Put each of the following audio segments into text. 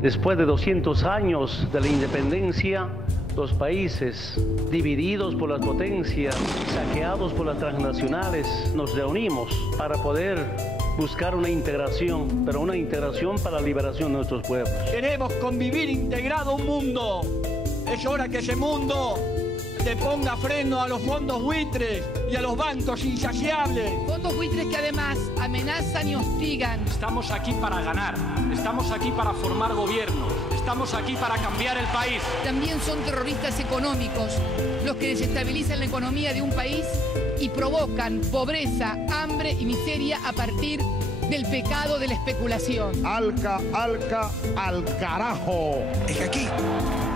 Después de 200 años de la independencia, los países divididos por las potencias, saqueados por las transnacionales, nos reunimos para poder buscar una integración, pero una integración para la liberación de nuestros pueblos. Queremos convivir integrado un mundo. Es hora que ese mundo le ponga freno a los fondos buitres y a los bancos insaciables. Fondos buitres que además amenazan y hostigan. Estamos aquí para ganar, estamos aquí para formar gobiernos, estamos aquí para cambiar el país. También son terroristas económicos los que desestabilizan la economía de un país y provocan pobreza, hambre y miseria a partir del pecado de la especulación. Alca, al carajo. Es que aquí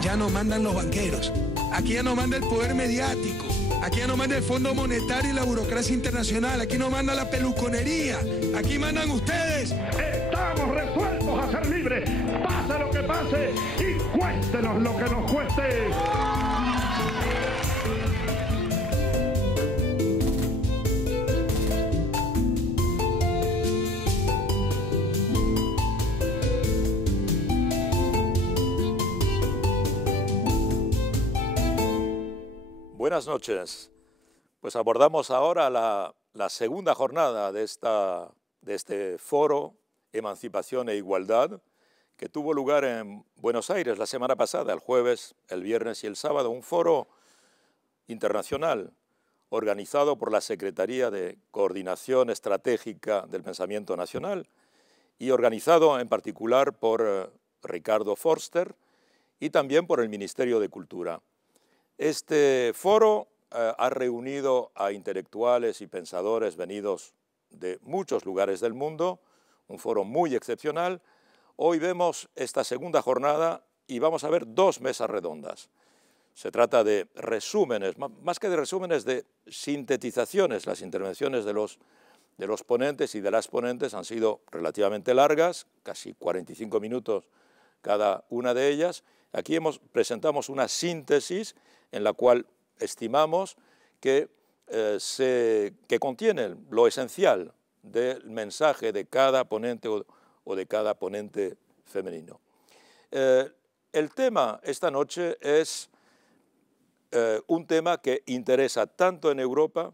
ya no mandan los banqueros, aquí ya no manda el poder mediático, aquí ya no manda el Fondo Monetario y la burocracia internacional, aquí no manda la peluconería, aquí mandan ustedes. Estamos resueltos a ser libres, pase lo que pase y cuéstenos lo que nos cueste. Buenas noches. Pues abordamos ahora la segunda jornada de este foro Emancipación e Igualdad que tuvo lugar en Buenos Aires la semana pasada, el jueves, el viernes y el sábado, un foro internacional organizado por la Secretaría de Coordinación Estratégica del Pensamiento Nacional y organizado en particular por Ricardo Forster y también por el Ministerio de Cultura. Este foro ha reunido a intelectuales y pensadores venidos de muchos lugares del mundo, un foro muy excepcional. Hoy vemos esta segunda jornada y vamos a ver dos mesas redondas. Se trata de resúmenes, más que de resúmenes, de sintetizaciones. Las intervenciones de los ponentes y de las ponentes han sido relativamente largas, casi 45 minutos cada una de ellas. Aquí presentamos una síntesis en la cual estimamos que contiene lo esencial del mensaje de cada ponente o de cada ponente femenino. El tema esta noche es un tema que interesa tanto en Europa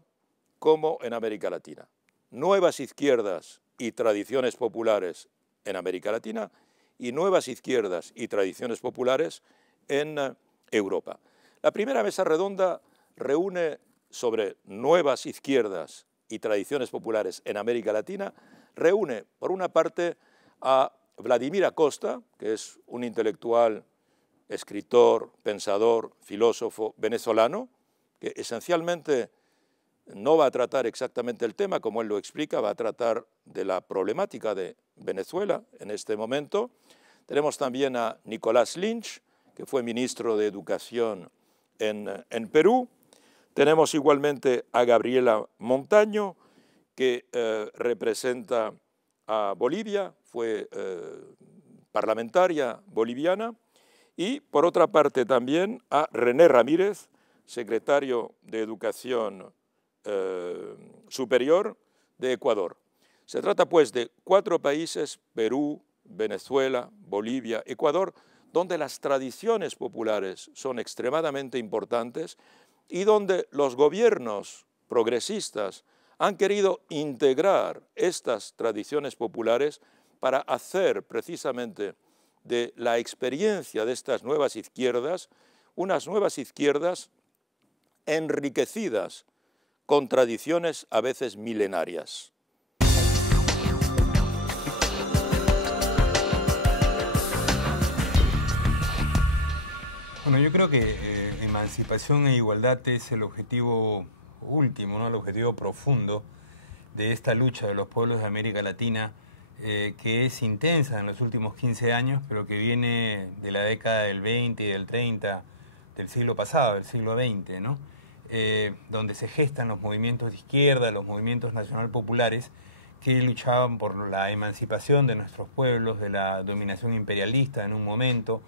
como en América Latina. Nuevas izquierdas y tradiciones populares en América Latina y nuevas izquierdas y tradiciones populares en Europa. La primera mesa redonda reúne sobre nuevas izquierdas y tradiciones populares en América Latina, reúne por una parte a Vladimir Acosta, que es un intelectual, escritor, pensador, filósofo venezolano, que esencialmente no va a tratar exactamente el tema, como él lo explica, va a tratar de la problemática de Venezuela en este momento. Tenemos también a Nicolás Lynch, que fue ministro de Educación en Perú. Tenemos igualmente a Gabriela Montaño, que representa a Bolivia, fue parlamentaria boliviana, y por otra parte también a René Ramírez, secretario de Educación Superior de Ecuador. Se trata pues de 4 países, Perú, Venezuela, Bolivia, Ecuador, donde las tradiciones populares son extremadamente importantes y donde los gobiernos progresistas han querido integrar estas tradiciones populares para hacer precisamente de la experiencia de estas nuevas izquierdas unas nuevas izquierdas enriquecidas con tradiciones a veces milenarias. Bueno, yo creo que emancipación e igualdad es el objetivo último, ¿no? El objetivo profundo de esta lucha de los pueblos de América Latina, que es intensa en los últimos 15 años, pero que viene de la década del 20 y del 30 del siglo pasado, del siglo XX, ¿no? Donde se gestan los movimientos de izquierda, los movimientos nacional populares, que luchaban por la emancipación de nuestros pueblos, de la dominación imperialista en un momento,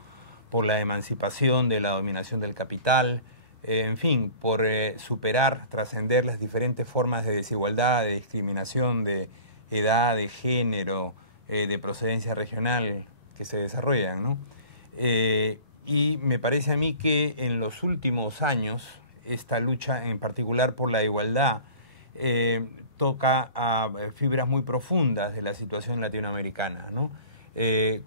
por la emancipación de la dominación del capital, en fin, por superar, trascender las diferentes formas de desigualdad, de discriminación, de edad, de género, de procedencia regional que se desarrollan, ¿no? Y me parece a mí que en los últimos años esta lucha en particular por la igualdad toca a fibras muy profundas de la situación latinoamericana, ¿no?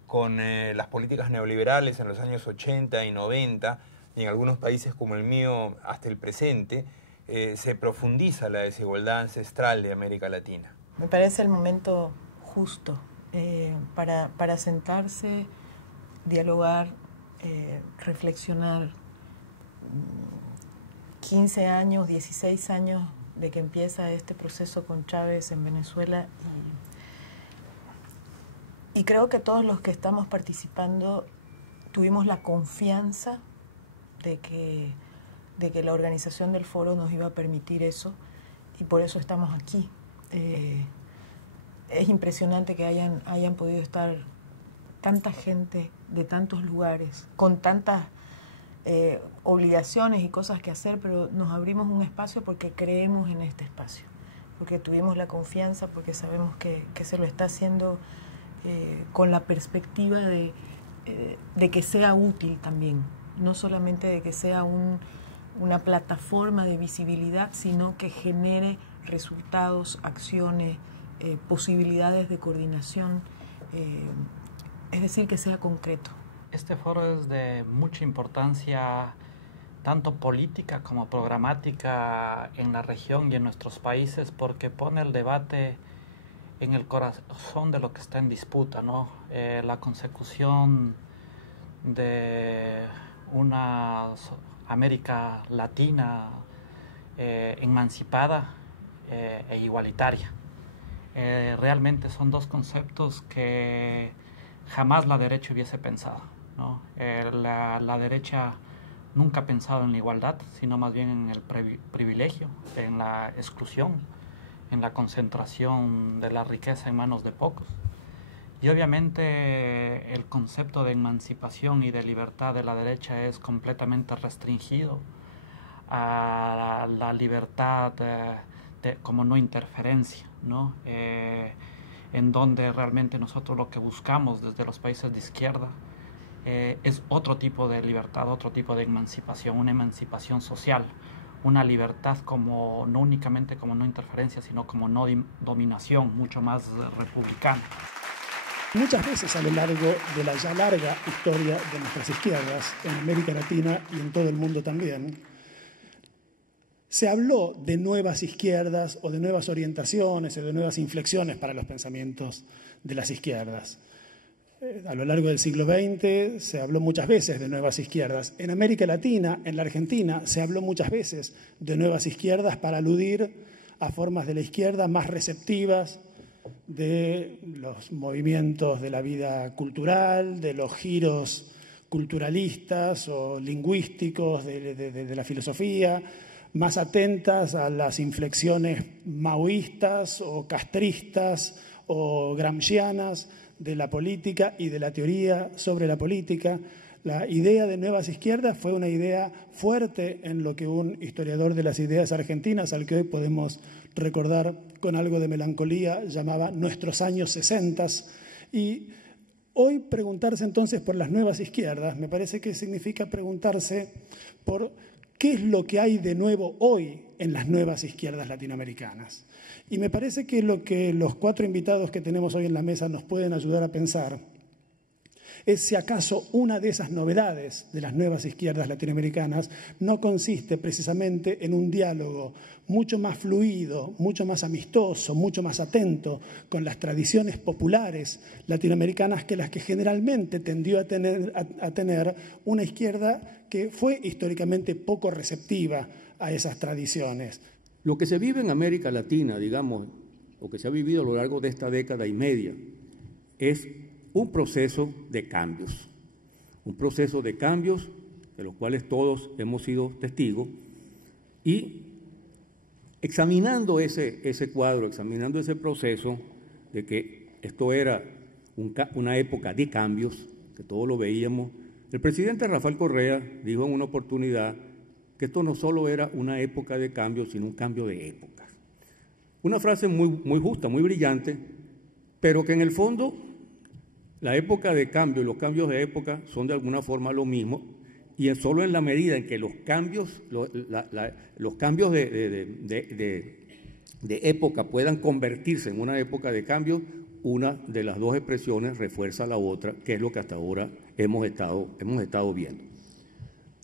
Con las políticas neoliberales en los años 80 y 90, y en algunos países como el mío hasta el presente, se profundiza la desigualdad ancestral de América Latina. Me parece el momento justo para sentarse, dialogar, reflexionar. 15 años, 16 años de que empieza este proceso con Chávez en Venezuela y creo que todos los que estamos participando tuvimos la confianza de que la organización del foro nos iba a permitir eso y por eso estamos aquí. Es impresionante que hayan podido estar tanta gente de tantos lugares, con tantas obligaciones y cosas que hacer, pero nos abrimos un espacio porque creemos en este espacio, porque tuvimos la confianza, porque sabemos que se lo está haciendo con la perspectiva de que sea útil también, no solamente de que sea una plataforma de visibilidad, sino que genere resultados, acciones, posibilidades de coordinación, es decir, que sea concreto. Este foro es de mucha importancia, tanto política como programática en la región y en nuestros países, porque pone el debate en el corazón de lo que está en disputa, ¿no? La consecución de una América Latina emancipada e igualitaria. Realmente son dos conceptos que jamás la derecha hubiese pensado, ¿no? La derecha nunca ha pensado en la igualdad, sino más bien en el privilegio, en la exclusión, en la concentración de la riqueza en manos de pocos. Y obviamente el concepto de emancipación y de libertad de la derecha es completamente restringido a la libertad como no interferencia, ¿no? En donde realmente nosotros lo que buscamos desde los países de izquierda es otro tipo de libertad, otro tipo de emancipación, una emancipación social, una libertad como no únicamente como no interferencia, sino como no dominación, mucho más republicana. Muchas veces a lo largo de la ya larga historia de nuestras izquierdas, en América Latina y en todo el mundo también, se habló de nuevas izquierdas o de nuevas orientaciones o de nuevas inflexiones para los pensamientos de las izquierdas. A lo largo del siglo XX se habló muchas veces de nuevas izquierdas. En América Latina, en la Argentina, se habló muchas veces de nuevas izquierdas para aludir a formas de la izquierda más receptivas de los movimientos de la vida cultural, de los giros culturalistas o lingüísticos de la filosofía, más atentas a las inflexiones maoístas o castristas o gramscianas de la política y de la teoría sobre la política. La idea de nuevas izquierdas fue una idea fuerte en lo que un historiador de las ideas argentinas, al que hoy podemos recordar con algo de melancolía, llamaba nuestros años 60. Y hoy preguntarse entonces por las nuevas izquierdas, me parece que significa preguntarse por qué es lo que hay de nuevo hoy en las nuevas izquierdas latinoamericanas. Y me parece que lo que los 4 invitados que tenemos hoy en la mesa nos pueden ayudar a pensar es si acaso una de esas novedades de las nuevas izquierdas latinoamericanas no consiste precisamente en un diálogo mucho más fluido, mucho más amistoso, mucho más atento con las tradiciones populares latinoamericanas que las que generalmente tendió a tener una izquierda que fue históricamente poco receptiva a esas tradiciones. Lo que se vive en América Latina, digamos, lo que se ha vivido a lo largo de esta década y media, es un proceso de cambios de los cuales todos hemos sido testigos, y examinando ese cuadro, examinando ese proceso de que esto era una época de cambios, que todos lo veíamos, el presidente Rafael Correa dijo en una oportunidad que esto no solo era una época de cambios, sino un cambio de épocas. Una frase muy justa, muy brillante, pero que en el fondo La época de cambio y los cambios de época son de alguna forma lo mismo, y solo en la medida en que los cambios, de época puedan convertirse en una época de cambio, una de las dos expresiones refuerza la otra, que es lo que hasta ahora hemos estado viendo.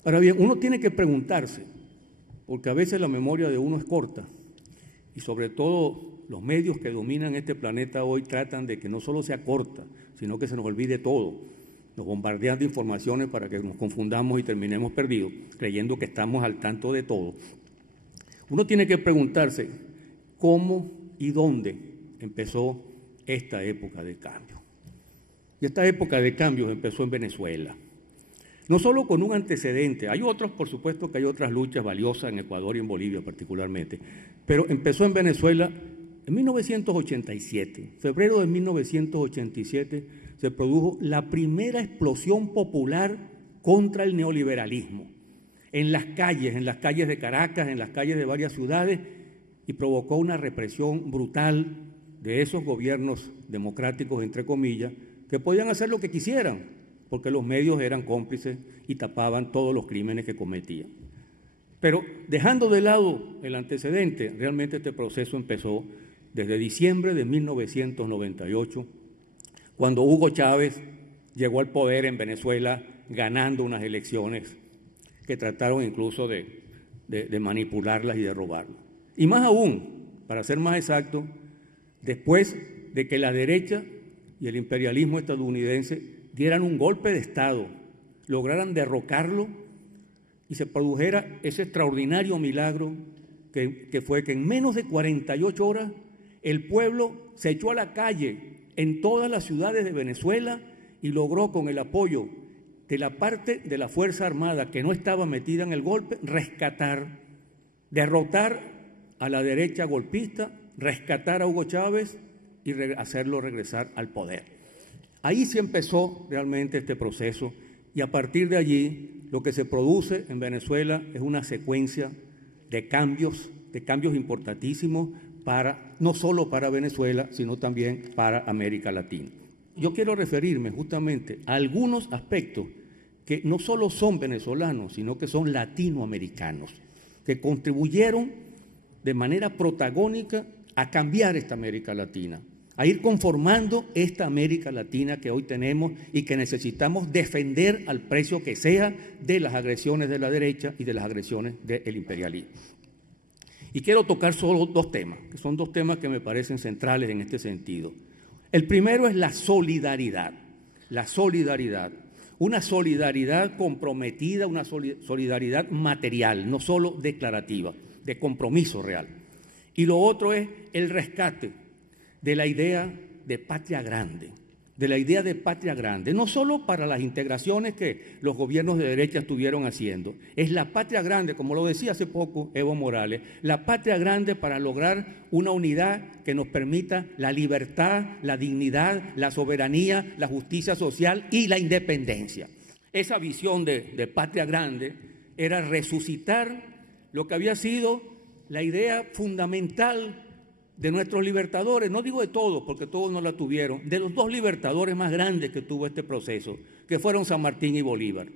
Ahora bien, uno tiene que preguntarse, porque a veces la memoria de uno es corta, y sobre todo los medios que dominan este planeta hoy tratan de que no solo sea corta, sino que se nos olvide todo. Nos bombardean de informaciones para que nos confundamos y terminemos perdidos, creyendo que estamos al tanto de todo. Uno tiene que preguntarse cómo y dónde empezó esta época de cambio. Y esta época de cambio empezó en Venezuela. No solo con un antecedente, hay otros, por supuesto que hay otras luchas valiosas en Ecuador y en Bolivia particularmente, pero empezó en Venezuela en 1987. En febrero de 1987 se produjo la primera explosión popular contra el neoliberalismo en las calles de Caracas, en las calles de varias ciudades, y provocó una represión brutal de esos gobiernos democráticos, entre comillas, que podían hacer lo que quisieran, porque los medios eran cómplices y tapaban todos los crímenes que cometían. Pero dejando de lado el antecedente, realmente este proceso empezó desde diciembre de 1998, cuando Hugo Chávez llegó al poder en Venezuela ganando unas elecciones que trataron incluso de manipularlas y de robarlas. Y más aún, para ser más exacto, después de que la derecha y el imperialismo estadounidense dieran un golpe de Estado, lograran derrocarlo y se produjera ese extraordinario milagro que fue que en menos de 48 horas el pueblo se echó a la calle en todas las ciudades de Venezuela y logró, con el apoyo de la parte de la Fuerza Armada que no estaba metida en el golpe, rescatar, derrotar a la derecha golpista, rescatar a Hugo Chávez y hacerlo regresar al poder. Ahí sí empezó realmente este proceso, y a partir de allí lo que se produce en Venezuela es una secuencia de cambios importantísimos no solo para Venezuela, sino también para América Latina. Yo quiero referirme justamente a algunos aspectos que no solo son venezolanos, sino que son latinoamericanos, que contribuyeron de manera protagónica a cambiar esta América Latina, a ir conformando esta América Latina que hoy tenemos y que necesitamos defender al precio que sea de las agresiones de la derecha y de las agresiones del imperialismo. Y quiero tocar solo dos temas, que son dos temas que me parecen centrales en este sentido. El primero es la solidaridad. La solidaridad. Una solidaridad comprometida, una solidaridad material, no solo declarativa, de compromiso real. Y lo otro es el rescate de la idea de patria grande, no solo para las integraciones que los gobiernos de derecha estuvieron haciendo, es la patria grande, como lo decía hace poco Evo Morales, la patria grande para lograr una unidad que nos permita la libertad, la dignidad, la soberanía, la justicia social y la independencia. Esa visión de patria grande era resucitar lo que había sido la idea fundamental de nuestros libertadores, no digo de todos, porque todos no la tuvieron, de los dos libertadores más grandes que tuvo este proceso, que fueron San Martín y Bolívar.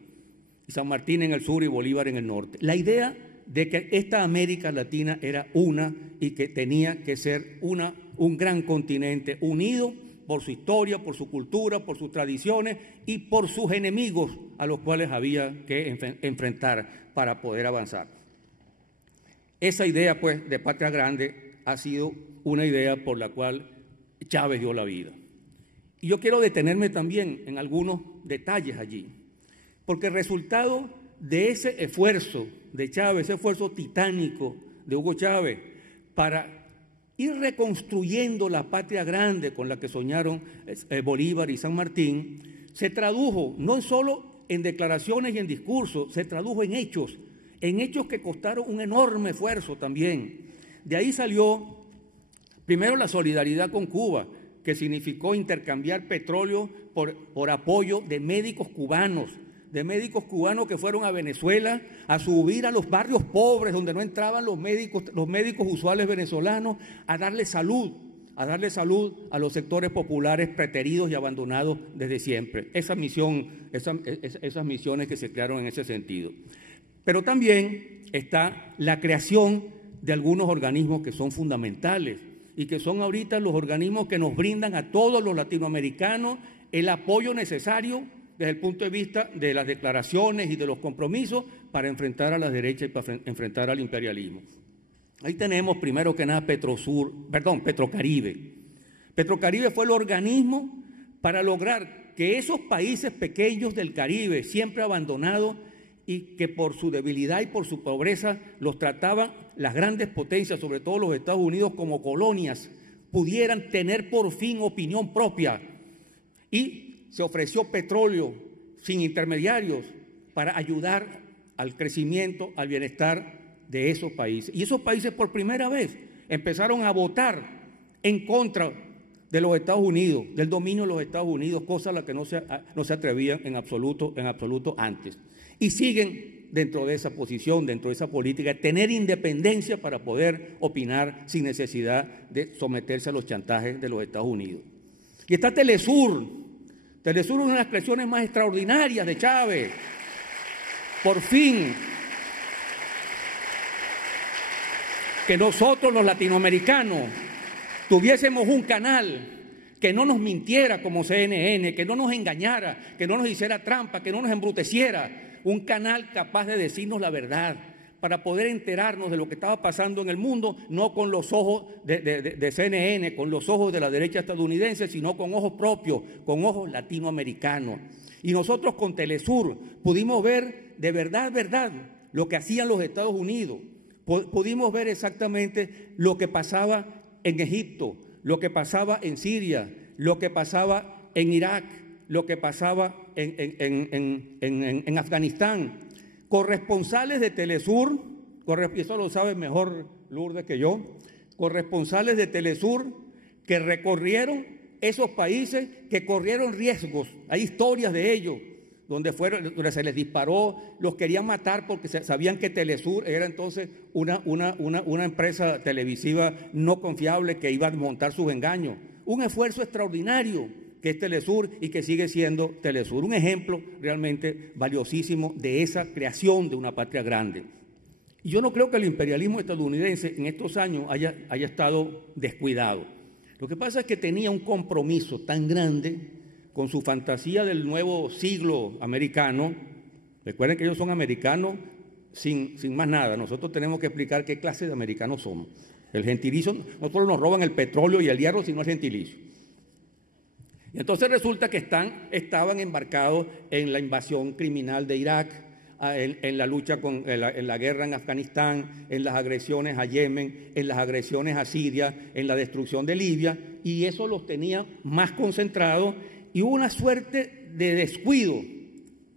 Y San Martín en el sur y Bolívar en el norte. La idea de que esta América Latina era una y que tenía que ser un gran continente unido por su historia, por su cultura, por sus tradiciones y por sus enemigos a los cuales había que enfrentar para poder avanzar. Esa idea, pues, de patria grande ha sido una idea por la cual Chávez dio la vida. Y yo quiero detenerme también en algunos detalles allí, porque el resultado de ese esfuerzo de Chávez, ese esfuerzo titánico de Hugo Chávez para ir reconstruyendo la patria grande con la que soñaron Bolívar y San Martín, se tradujo no solo en declaraciones y en discursos, se tradujo en hechos que costaron un enorme esfuerzo también. De ahí salió primero la solidaridad con Cuba, que significó intercambiar petróleo por apoyo de médicos cubanos que fueron a Venezuela a subir a los barrios pobres donde no entraban los médicos usuales venezolanos, a darle salud, a darle salud a los sectores populares preteridos y abandonados desde siempre. Esas misiones que se crearon en ese sentido. Pero también está la creación de algunos organismos que son fundamentales y que son ahorita los organismos que nos brindan a todos los latinoamericanos el apoyo necesario desde el punto de vista de las declaraciones y de los compromisos para enfrentar a la derecha y para enfrentar al imperialismo. Ahí tenemos primero que nada Petrocaribe. Petrocaribe fue el organismo para lograr que esos países pequeños del Caribe, siempre abandonados y que por su debilidad y por su pobreza los trataban las grandes potencias, sobre todo los Estados Unidos, como colonias, pudieran tener por fin opinión propia. Y se ofreció petróleo sin intermediarios para ayudar al crecimiento, al bienestar de esos países. Y esos países por primera vez empezaron a votar en contra de los Estados Unidos, del dominio de los Estados Unidos, cosa a la que no se atrevían en absoluto antes. Y siguen dentro de esa posición, dentro de esa política, tener independencia para poder opinar sin necesidad de someterse a los chantajes de los Estados Unidos. Y está Telesur. Telesur es una de las creaciones más extraordinarias de Chávez. Por fin, que nosotros los latinoamericanos tuviésemos un canal que no nos mintiera como CNN, que no nos engañara, que no nos hiciera trampa, que no nos embruteciera, un canal capaz de decirnos la verdad, para poder enterarnos de lo que estaba pasando en el mundo, no con los ojos de CNN, con los ojos de la derecha estadounidense, sino con ojos propios, con ojos latinoamericanos. Y nosotros con Telesur pudimos ver de verdad lo que hacían los Estados Unidos. Pudimos ver exactamente lo que pasaba en Egipto, lo que pasaba en Siria, lo que pasaba en Irak, lo que pasaba en Afganistán. Corresponsales de Telesur, y eso lo sabe mejor Lourdes que yo, corresponsales de Telesur que recorrieron esos países, que corrieron riesgos. Hay historias de ellos, donde se les disparó, los querían matar porque sabían que Telesur era entonces una empresa televisiva no confiable que iba a montar sus engaños. Un esfuerzo extraordinario que es Telesur y que sigue siendo Telesur. Un ejemplo realmente valiosísimo de esa creación de una patria grande. Y yo no creo que el imperialismo estadounidense en estos años haya estado descuidado. Lo que pasa es que tenía un compromiso tan grande con su fantasía del nuevo siglo americano. Recuerden que ellos son americanos sin más nada. Nosotros tenemos que explicar qué clase de americanos somos. El gentilicio, no solo nos roban el petróleo y el hierro, sino el gentilicio. Y entonces resulta que estaban embarcados en la invasión criminal de Irak, en la lucha en la guerra en Afganistán, en las agresiones a Yemen, en las agresiones a Siria, en la destrucción de Libia, y eso los tenía más concentrados. Y hubo una suerte de descuido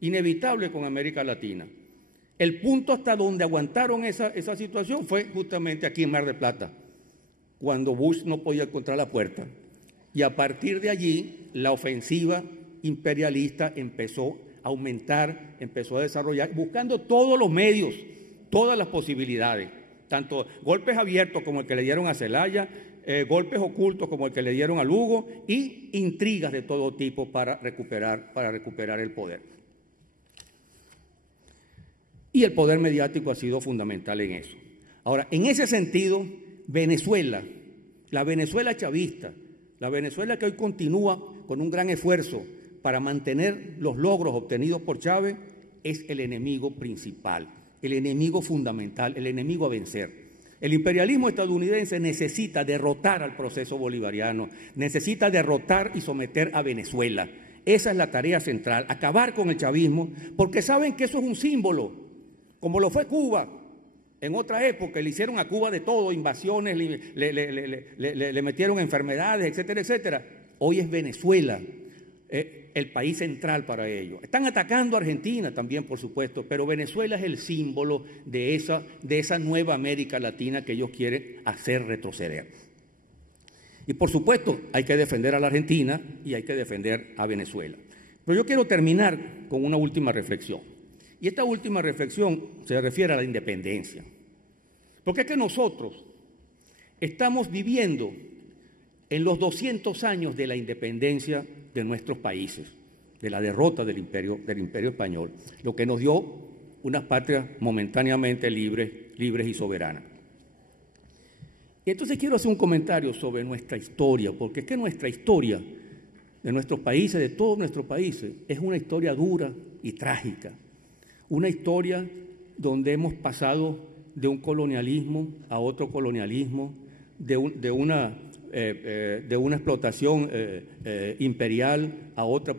inevitable con América Latina. El punto hasta donde aguantaron esa situación fue justamente aquí en Mar del Plata, cuando Bush no podía encontrar la puerta. Y a partir de allí, la ofensiva imperialista empezó a aumentar, empezó a desarrollar, buscando todos los medios, todas las posibilidades, tanto golpes abiertos como el que le dieron a Zelaya, golpes ocultos como el que le dieron a Lugo, y intrigas de todo tipo para recuperar el poder. Y el poder mediático ha sido fundamental en eso. Ahora, en ese sentido, Venezuela, la Venezuela chavista, la Venezuela que hoy continúa con un gran esfuerzo para mantener los logros obtenidos por Chávez, es el enemigo principal, el enemigo fundamental, el enemigo a vencer. El imperialismo estadounidense necesita derrotar al proceso bolivariano, necesita derrotar y someter a Venezuela. Esa es la tarea central, acabar con el chavismo, porque saben que eso es un símbolo, como lo fue Cuba. En otra época le hicieron a Cuba de todo, invasiones, le metieron enfermedades, etcétera, etcétera. Hoy es Venezuela el país central para ellos. Están atacando a Argentina también, por supuesto, pero Venezuela es el símbolo de esa nueva América Latina que ellos quieren hacer retroceder. Y por supuesto hay que defender a la Argentina y hay que defender a Venezuela. Pero yo quiero terminar con una última reflexión. Y esta última reflexión se refiere a la independencia. Porque es que nosotros estamos viviendo en los 200 años de la independencia de nuestros países, de la derrota del imperio español, lo que nos dio unas patrias momentáneamente libres y soberanas. Y entonces quiero hacer un comentario sobre nuestra historia, porque es que nuestra historia de nuestros países, de todos nuestros países, es una historia dura y trágica, una historia donde hemos pasado de un colonialismo a otro colonialismo, de una explotación imperial a otra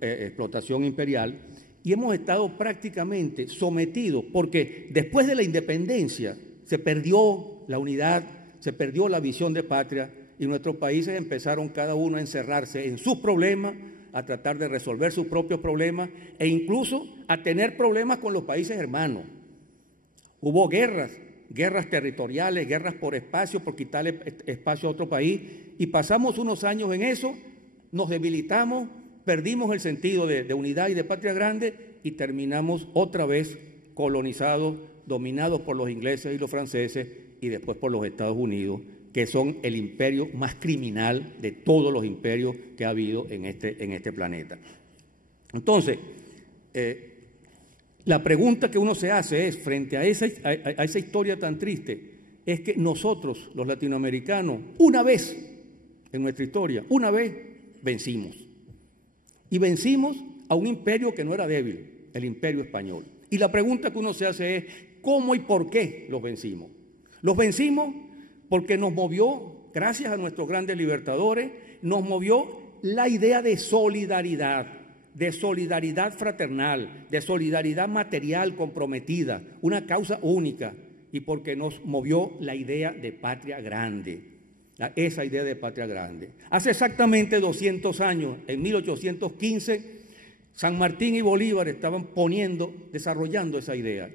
explotación imperial, y hemos estado prácticamente sometidos, porque después de la independencia se perdió la unidad, se perdió la visión de patria, y nuestros países empezaron cada uno a encerrarse en sus problemas, a tratar de resolver sus propios problemas e incluso a tener problemas con los países hermanos. Hubo guerras territoriales, guerras por espacio, por quitarle espacio a otro país, y pasamos unos años en eso, nos debilitamos, perdimos el sentido de unidad y de patria grande y terminamos otra vez colonizados, dominados por los ingleses y los franceses y después por los Estados Unidos, que son el imperio más criminal de todos los imperios que ha habido en este planeta. Entonces, la pregunta que uno se hace es, frente a esa historia tan triste, es que nosotros, los latinoamericanos, una vez en nuestra historia, una vez vencimos. Y vencimos a un imperio que no era débil, el imperio español. Y la pregunta que uno se hace es, ¿cómo y por qué los vencimos? Los vencimos porque nos movió, gracias a nuestros grandes libertadores, nos movió la idea de solidaridad fraternal, de solidaridad material comprometida, una causa única, y porque nos movió la idea de patria grande, esa idea de patria grande. Hace exactamente 200 años, en 1815, San Martín y Bolívar estaban desarrollando esa idea.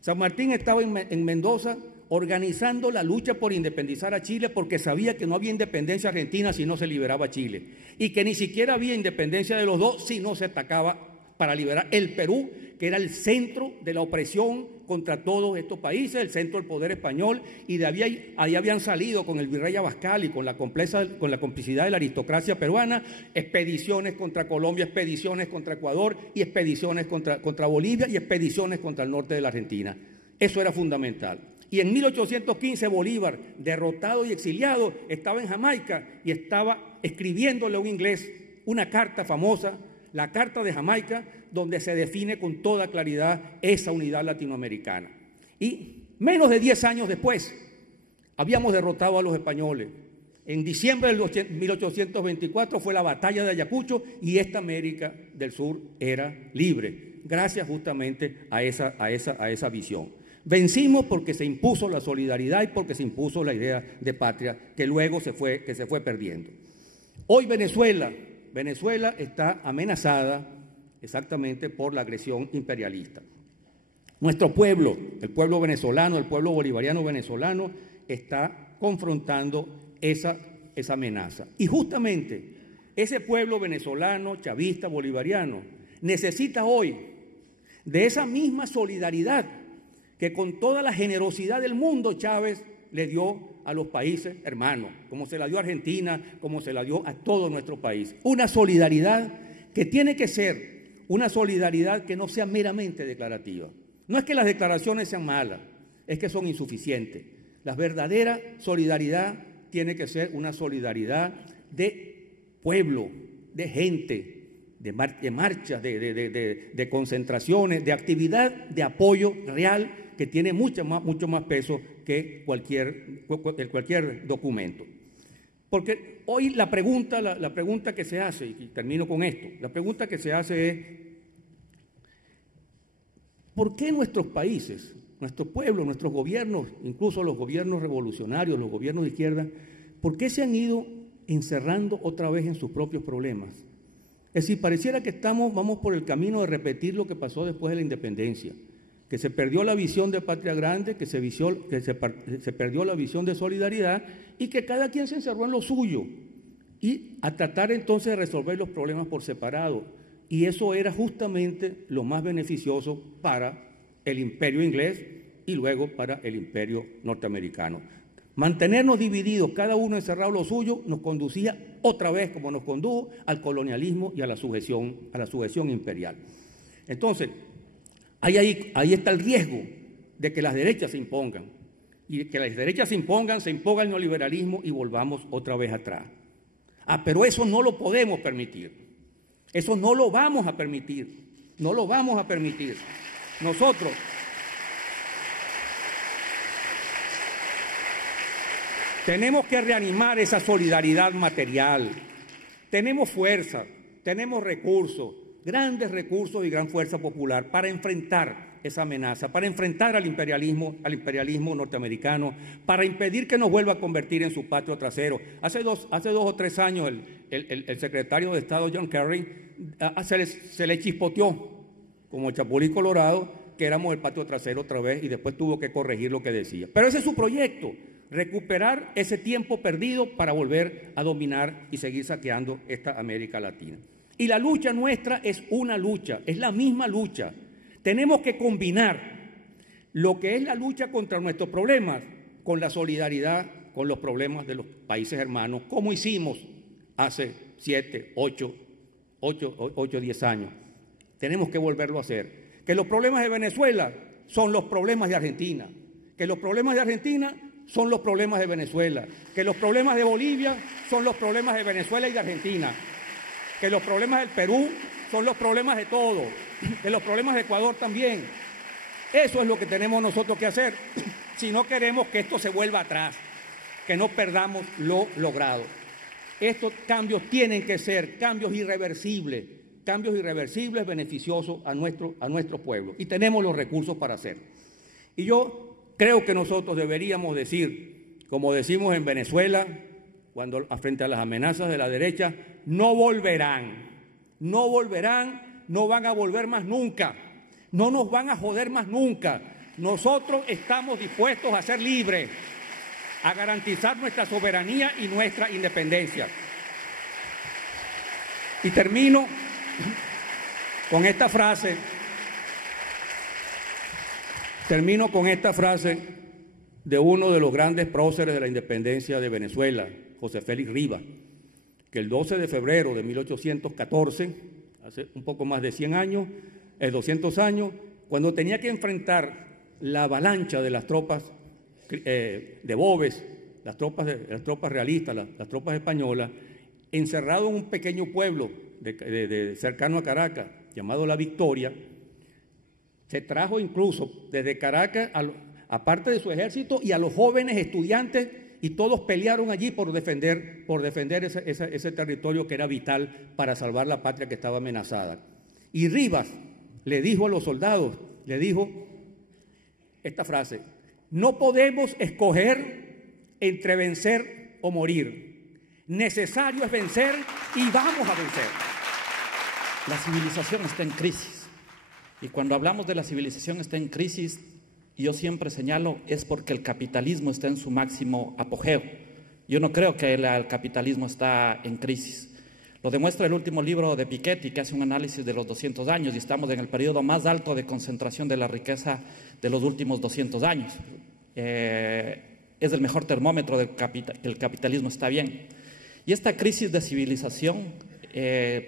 San Martín estaba en Mendoza organizando la lucha por independizar a Chile, porque sabía que no había independencia argentina si no se liberaba Chile, y que ni siquiera había independencia de los dos si no se atacaba para liberar el Perú, que era el centro de la opresión contra todos estos países, el centro del poder español, y de ahí habían salido con el virrey Abascal y con la complicidad de la aristocracia peruana, expediciones contra Colombia, expediciones contra Ecuador, y expediciones contra Bolivia, y expediciones contra el norte de la Argentina. Eso era fundamental. Y en 1815 Bolívar, derrotado y exiliado, estaba en Jamaica y estaba escribiéndole a un inglés una carta famosa, la Carta de Jamaica, donde se define con toda claridad esa unidad latinoamericana. Y menos de 10 años después, habíamos derrotado a los españoles. En diciembre del 1824 fue la batalla de Ayacucho y esta América del Sur era libre, gracias justamente a esa visión. Vencimos porque se impuso la solidaridad y porque se impuso la idea de patria que luego se fue perdiendo. Hoy Venezuela está amenazada exactamente por la agresión imperialista. Nuestro pueblo, el pueblo venezolano, el pueblo bolivariano venezolano, está confrontando esa amenaza. Y justamente ese pueblo venezolano, chavista, bolivariano, necesita hoy de esa misma solidaridad que con toda la generosidad del mundo Chávez le dio a los países hermanos, como se la dio a Argentina, como se la dio a todo nuestro país. Una solidaridad que tiene que ser una solidaridad que no sea meramente declarativa. No es que las declaraciones sean malas, es que son insuficientes. La verdadera solidaridad tiene que ser una solidaridad de pueblo, de gente, de marchas, de concentraciones, de actividad de apoyo real que tiene mucho más peso que cualquier documento. Porque hoy la pregunta que se hace, y termino con esto, la pregunta que se hace es, ¿por qué nuestros países, nuestros pueblos, nuestros gobiernos, incluso los gobiernos revolucionarios, los gobiernos de izquierda, por qué se han ido encerrando otra vez en sus propios problemas? Es decir, pareciera que vamos por el camino de repetir lo que pasó después de la independencia, que se perdió la visión de patria grande, que se perdió la visión de solidaridad y que cada quien se encerró en lo suyo y a tratar entonces de resolver los problemas por separado. Y eso era justamente lo más beneficioso para el imperio inglés y luego para el imperio norteamericano. Mantenernos divididos, cada uno encerrado en lo suyo, nos conducía otra vez, como nos condujo, al colonialismo y a la sujeción imperial. Entonces, ahí está el riesgo de que las derechas se impongan. Y que las derechas se imponga el neoliberalismo y volvamos otra vez atrás. Pero eso no lo podemos permitir. Eso no lo vamos a permitir. No lo vamos a permitir. Nosotros tenemos que reanimar esa solidaridad material. Tenemos fuerza, tenemos recursos, grandes recursos y gran fuerza popular para enfrentar esa amenaza, para enfrentar al imperialismo norteamericano, para impedir que nos vuelva a convertir en su patio trasero. Hace dos o tres años el secretario de Estado John Kerry se le chispoteó como el Chapulín Colorado que éramos el patio trasero otra vez y después tuvo que corregir lo que decía. Pero ese es su proyecto, recuperar ese tiempo perdido para volver a dominar y seguir saqueando esta América Latina. Y la lucha nuestra es una lucha, es la misma lucha. Tenemos que combinar lo que es la lucha contra nuestros problemas con la solidaridad con los problemas de los países hermanos, como hicimos hace 7, 8, 10 años. Tenemos que volverlo a hacer. Que los problemas de Venezuela son los problemas de Argentina, que los problemas de Argentina son los problemas de Venezuela, que los problemas de Bolivia son los problemas de Venezuela y de Argentina, que los problemas del Perú son los problemas de todos, que los problemas de Ecuador también. Eso es lo que tenemos nosotros que hacer si no queremos que esto se vuelva atrás, que no perdamos lo logrado. Estos cambios tienen que ser cambios irreversibles beneficiosos a nuestro pueblo, y tenemos los recursos para hacerlo. Y yo creo que nosotros deberíamos decir, como decimos en Venezuela, cuando frente a las amenazas de la derecha, no volverán, no van a volver más nunca, no nos van a joder más nunca. Nosotros estamos dispuestos a ser libres, a garantizar nuestra soberanía y nuestra independencia. Y termino con esta frase, de uno de los grandes próceres de la independencia de Venezuela, José Félix Rivas, que el 12 de febrero de 1814, hace un poco más de 100 años, 200 años, cuando tenía que enfrentar la avalancha de las tropas de Boves, las tropas realistas, las tropas españolas, encerrado en un pequeño pueblo cercano a Caracas, llamado La Victoria, se trajo incluso desde Caracas, aparte de su ejército, y a los jóvenes estudiantes, y todos pelearon allí por defender ese territorio que era vital para salvar la patria que estaba amenazada. Y Rivas le dijo a los soldados, le dijo esta frase: no podemos escoger entre vencer o morir. Necesario es vencer y vamos a vencer. La civilización está en crisis. Y cuando hablamos de la civilización está en crisis, yo siempre señalo, es porque el capitalismo está en su máximo apogeo. Yo no creo que el capitalismo está en crisis. Lo demuestra el último libro de Piketty, que hace un análisis de los 200 años, y estamos en el periodo más alto de concentración de la riqueza de los últimos 200 años. Es el mejor termómetro del el capitalismo está bien. Y esta crisis de civilización,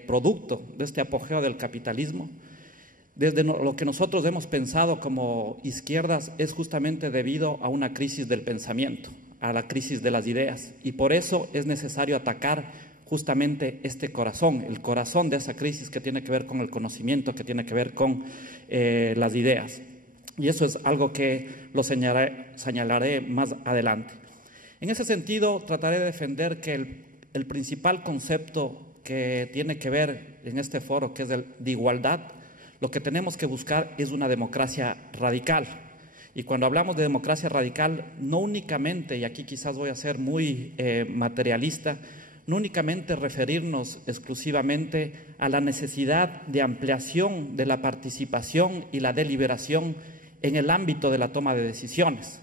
producto de este apogeo del capitalismo, desde lo que nosotros hemos pensado como izquierdas, es justamente debido a una crisis del pensamiento, a la crisis de las ideas, y por eso es necesario atacar justamente este corazón, el corazón de esa crisis que tiene que ver con el conocimiento, que tiene que ver con las ideas. Y eso es algo que lo señalaré más adelante. En ese sentido, trataré de defender que el principal concepto que tiene que ver en este foro, que es el de igualdad, lo que tenemos que buscar es una democracia radical. Y cuando hablamos de democracia radical, no únicamente, y aquí quizás voy a ser muy materialista, no únicamente referirnos exclusivamente a la necesidad de ampliación de la participación y la deliberación en el ámbito de la toma de decisiones,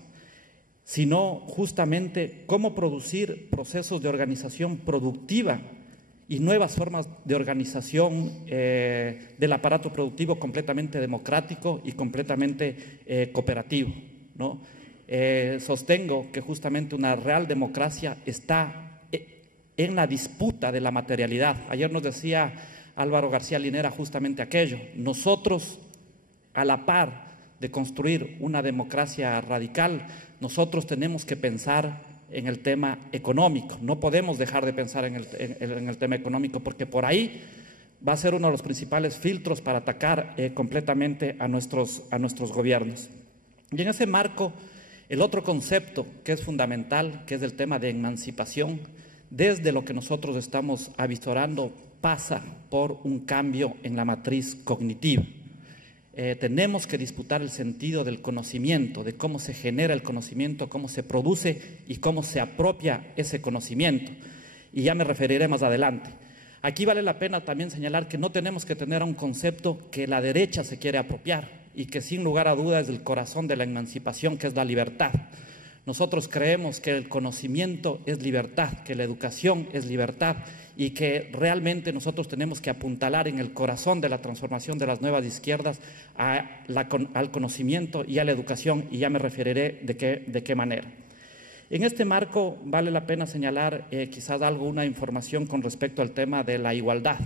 sino justamente cómo producir procesos de organización productiva y nuevas formas de organización del aparato productivo completamente democrático y completamente cooperativo, ¿no? sostengo que justamente una real democracia está en la disputa de la materialidad. Ayer nos decía Álvaro García Linera justamente aquello. Nosotros, a la par de construir una democracia radical, nosotros tenemos que pensar en el tema económico. No podemos dejar de pensar en el tema económico, porque por ahí va a ser uno de los principales filtros para atacar completamente a nuestros gobiernos. Y en ese marco, el otro concepto que es fundamental, que es el tema de emancipación, desde lo que nosotros estamos avisorando, pasa por un cambio en la matriz cognitiva. Tenemos que disputar el sentido del conocimiento, de cómo se genera el conocimiento, cómo se produce y cómo se apropia ese conocimiento. Y ya me referiré más adelante. Aquí vale la pena también señalar que no tenemos que tener un concepto que la derecha se quiere apropiar y que sin lugar a dudas es el corazón de la emancipación, que es la libertad. Nosotros creemos que el conocimiento es libertad, que la educación es libertad y que realmente nosotros tenemos que apuntalar en el corazón de la transformación de las nuevas izquierdas al conocimiento y a la educación, y ya me referiré de qué manera. En este marco vale la pena señalar quizás una información con respecto al tema de la igualdad.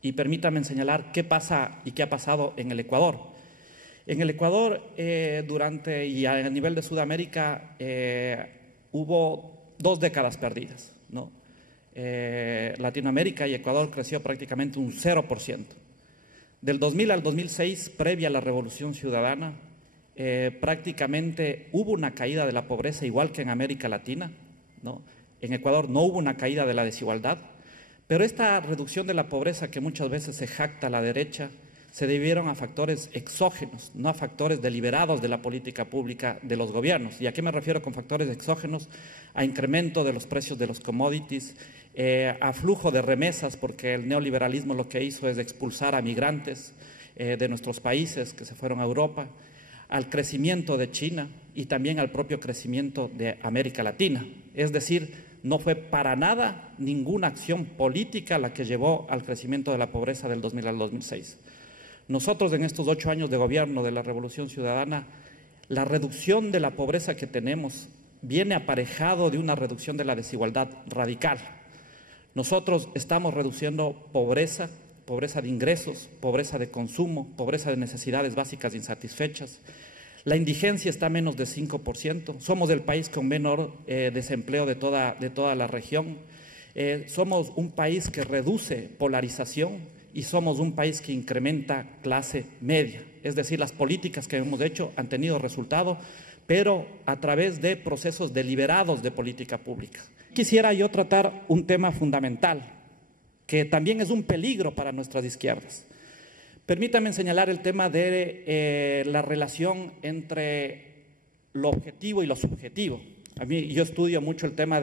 Y permítanme señalar qué pasa y qué ha pasado en el Ecuador. En el Ecuador, y a nivel de Sudamérica, hubo 2 décadas perdidas, ¿no? Latinoamérica y Ecuador creció prácticamente un 0%. Del 2000 al 2006, previa a la Revolución Ciudadana, prácticamente hubo una caída de la pobreza, igual que en América Latina, ¿no? En Ecuador no hubo una caída de la desigualdad, pero esta reducción de la pobreza que muchas veces se jacta la derecha, se debieron a factores exógenos, no a factores deliberados de la política pública de los gobiernos. ¿Y a qué me refiero con factores exógenos? A incremento de los precios de los commodities, a flujo de remesas, porque el neoliberalismo lo que hizo es expulsar a migrantes de nuestros países que se fueron a Europa, al crecimiento de China y también al propio crecimiento de América Latina. Es decir, no fue para nada ninguna acción política la que llevó al crecimiento de la pobreza del 2000 al 2006. Nosotros en estos 8 años de gobierno de la Revolución Ciudadana, la reducción de la pobreza que tenemos viene aparejado de una reducción de la desigualdad radical. Nosotros estamos reduciendo pobreza de ingresos, pobreza de consumo, pobreza de necesidades básicas insatisfechas. La indigencia está a menos de 5%, somos el país con menor desempleo de toda la región, somos un país que reduce polarización y somos un país que incrementa clase media. Es decir, las políticas que hemos hecho han tenido resultado, pero a través de procesos deliberados de política pública. Quisiera yo tratar un tema fundamental, que también es un peligro para nuestras izquierdas. Permítanme señalar el tema de la relación entre lo objetivo y lo subjetivo. Yo estudio mucho el tema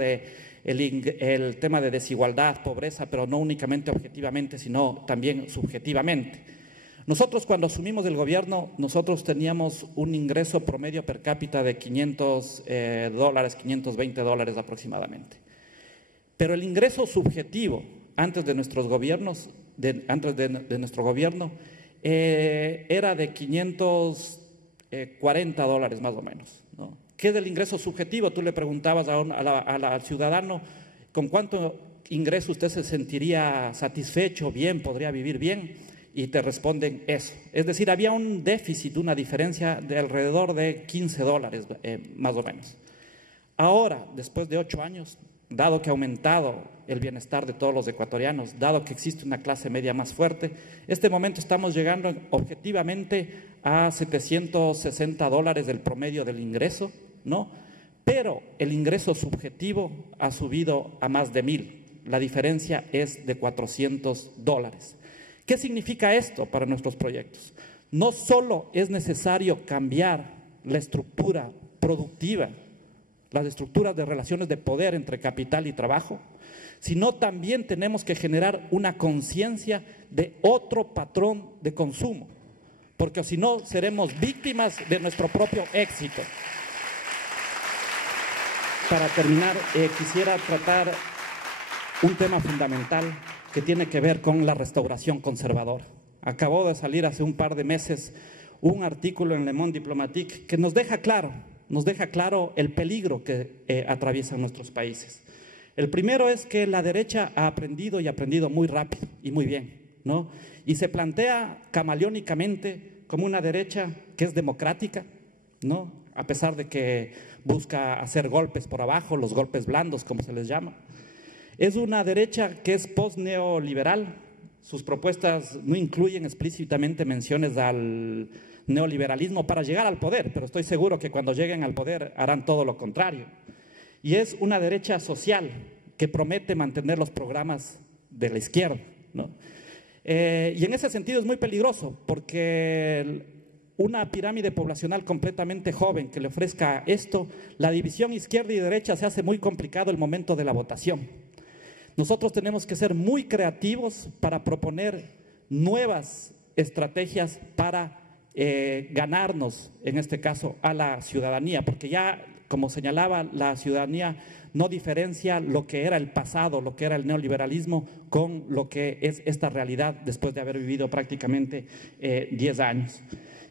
el tema de desigualdad, pobreza, pero no únicamente objetivamente, sino también subjetivamente. Nosotros cuando asumimos el gobierno, nosotros teníamos un ingreso promedio per cápita de $500, $520 aproximadamente. Pero el ingreso subjetivo antes de nuestros gobiernos, antes de nuestro gobierno, era de $540 más o menos, ¿no? ¿Qué es el ingreso subjetivo? Tú le preguntabas al ciudadano con cuánto ingreso usted se sentiría satisfecho, bien, podría vivir bien, y te responden eso. Es decir, había un déficit, una diferencia de alrededor de $15 más o menos. Ahora, después de 8 años, dado que ha aumentado el bienestar de todos los ecuatorianos, dado que existe una clase media más fuerte, este momento estamos llegando objetivamente a $760 del promedio del ingreso, ¿no? Pero el ingreso subjetivo ha subido a más de 1,000. La diferencia es de $400. ¿Qué significa esto para nuestros proyectos? No solo es necesario cambiar la estructura productiva, las estructuras de relaciones de poder entre capital y trabajo, sino también tenemos que generar una conciencia de otro patrón de consumo, porque si no seremos víctimas de nuestro propio éxito. Para terminar, quisiera tratar un tema fundamental que tiene que ver con la restauración conservadora. Acabó de salir hace un par de meses un artículo en Le Monde Diplomatique que nos deja claro nos deja claro el peligro que atraviesan nuestros países. El primero es que la derecha ha aprendido y ha aprendido muy rápido y muy bien, ¿no? Y se plantea camaleónicamente como una derecha que es democrática, ¿no? A pesar de que busca hacer golpes por abajo, los golpes blandos, como se les llama. Es una derecha que es post-neoliberal. Sus propuestas no incluyen explícitamente menciones al neoliberalismo para llegar al poder, pero estoy seguro que cuando lleguen al poder harán todo lo contrario. Y es una derecha social que promete mantener los programas de la izquierda, ¿no? Y en ese sentido es muy peligroso, porque una pirámide poblacional completamente joven que le ofrezca esto, la división izquierda y derecha se hace muy complicado el momento de la votación. Nosotros tenemos que ser muy creativos para proponer nuevas estrategias para ganarnos, en este caso, a la ciudadanía, porque ya, como señalaba, la ciudadanía no diferencia lo que era el pasado, lo que era el neoliberalismo, con lo que es esta realidad después de haber vivido prácticamente 10 años.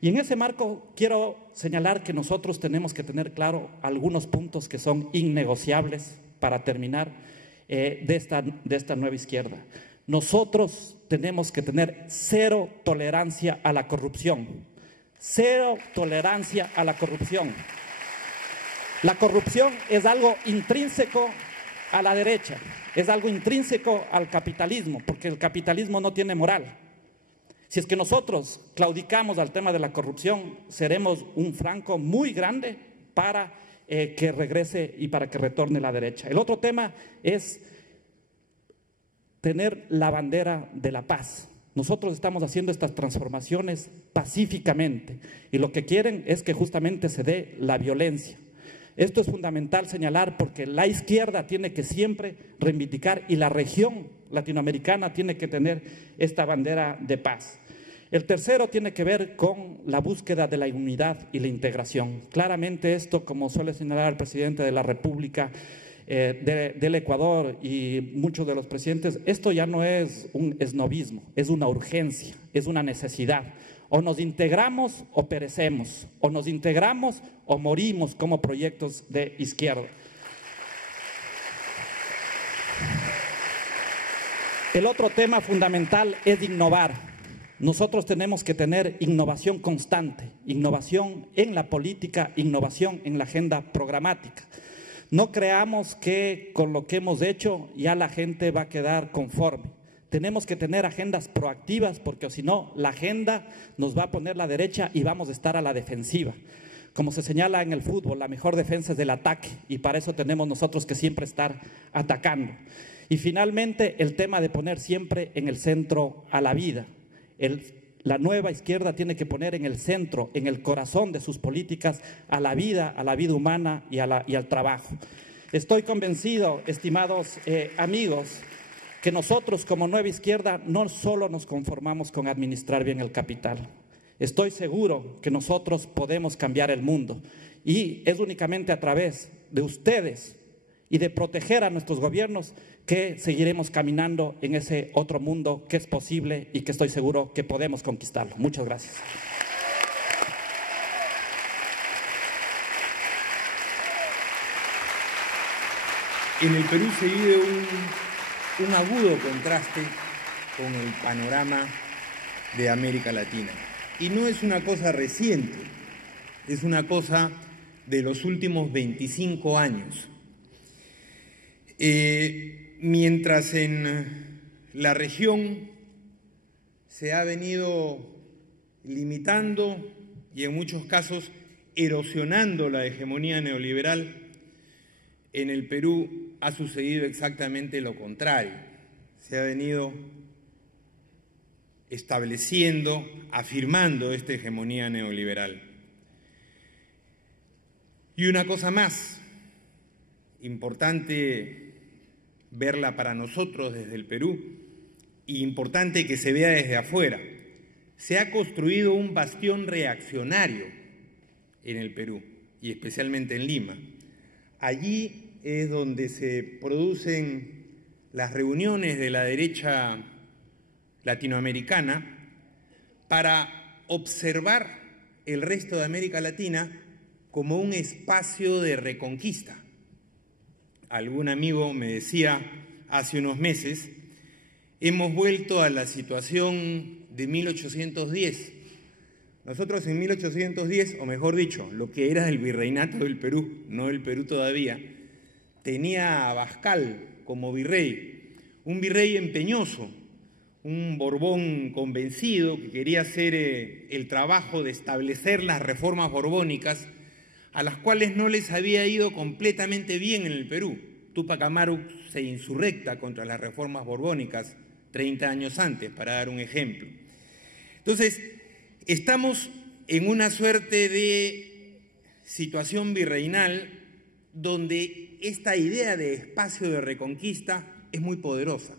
Y en ese marco quiero señalar que nosotros tenemos que tener claro algunos puntos que son innegociables para terminar de esta nueva izquierda. Nosotros tenemos que tener cero tolerancia a la corrupción. Cero tolerancia a la corrupción. La corrupción es algo intrínseco a la derecha, es algo intrínseco al capitalismo, porque el capitalismo no tiene moral. Si es que nosotros claudicamos al tema de la corrupción, seremos un flanco muy grande para que regrese y para que retorne la derecha. El otro tema es tener la bandera de la paz. Nosotros estamos haciendo estas transformaciones pacíficamente y lo que quieren es que justamente se dé la violencia. Esto es fundamental señalar porque la izquierda tiene que siempre reivindicar y la región latinoamericana tiene que tener esta bandera de paz. El tercero tiene que ver con la búsqueda de la unidad y la integración. Claramente esto, como suele señalar el presidente de la República del Ecuador y muchos de los presidentes, esto ya no es un esnovismo, es una urgencia, es una necesidad. O nos integramos o perecemos, o nos integramos o morimos como proyectos de izquierda. El otro tema fundamental es innovar. Nosotros tenemos que tener innovación constante, innovación en la política, innovación en la agenda programática. No creamos que con lo que hemos hecho ya la gente va a quedar conforme. Tenemos que tener agendas proactivas porque si no, la agenda nos va a poner la derecha y vamos a estar a la defensiva. Como se señala en el fútbol, la mejor defensa es el ataque y para eso tenemos nosotros que siempre estar atacando. Y finalmente, el tema de poner siempre en el centro a la vida. La nueva izquierda tiene que poner en el centro, en el corazón de sus políticas, a la vida humana y al trabajo. Estoy convencido, estimados amigos, que nosotros como nueva izquierda no solo nos conformamos con administrar bien el capital. Estoy seguro que nosotros podemos cambiar el mundo y es únicamente a través de ustedes y de proteger a nuestros gobiernos que seguiremos caminando en ese otro mundo que es posible y que estoy seguro que podemos conquistarlo. Muchas gracias. En el Perú se vive un agudo contraste con el panorama de América Latina. Y no es una cosa reciente, es una cosa de los últimos 25 años. Mientras en la región se ha venido limitando y en muchos casos erosionando la hegemonía neoliberal, en el Perú ha sucedido exactamente lo contrario. Se ha venido estableciendo, afirmando esta hegemonía neoliberal. Y una cosa más, importante verla para nosotros desde el Perú, y importante que se vea desde afuera, se ha construido un bastión reaccionario en el Perú, y especialmente en Lima. Allí es donde se producen las reuniones de la derecha latinoamericana para observar el resto de América Latina como un espacio de reconquista. Algún amigo me decía hace unos meses, hemos vuelto a la situación de 1810. Nosotros en 1810, o mejor dicho, lo que era el virreinato del Perú, no el Perú todavía, tenía a Abascal como virrey, un virrey empeñoso, un Borbón convencido que quería hacer el trabajo de establecer las reformas borbónicas a las cuales no les había ido completamente bien en el Perú. Túpac Amaru se insurrecta contra las reformas borbónicas 30 años antes, para dar un ejemplo. Entonces, estamos en una suerte de situación virreinal donde esta idea de espacio de reconquista es muy poderosa.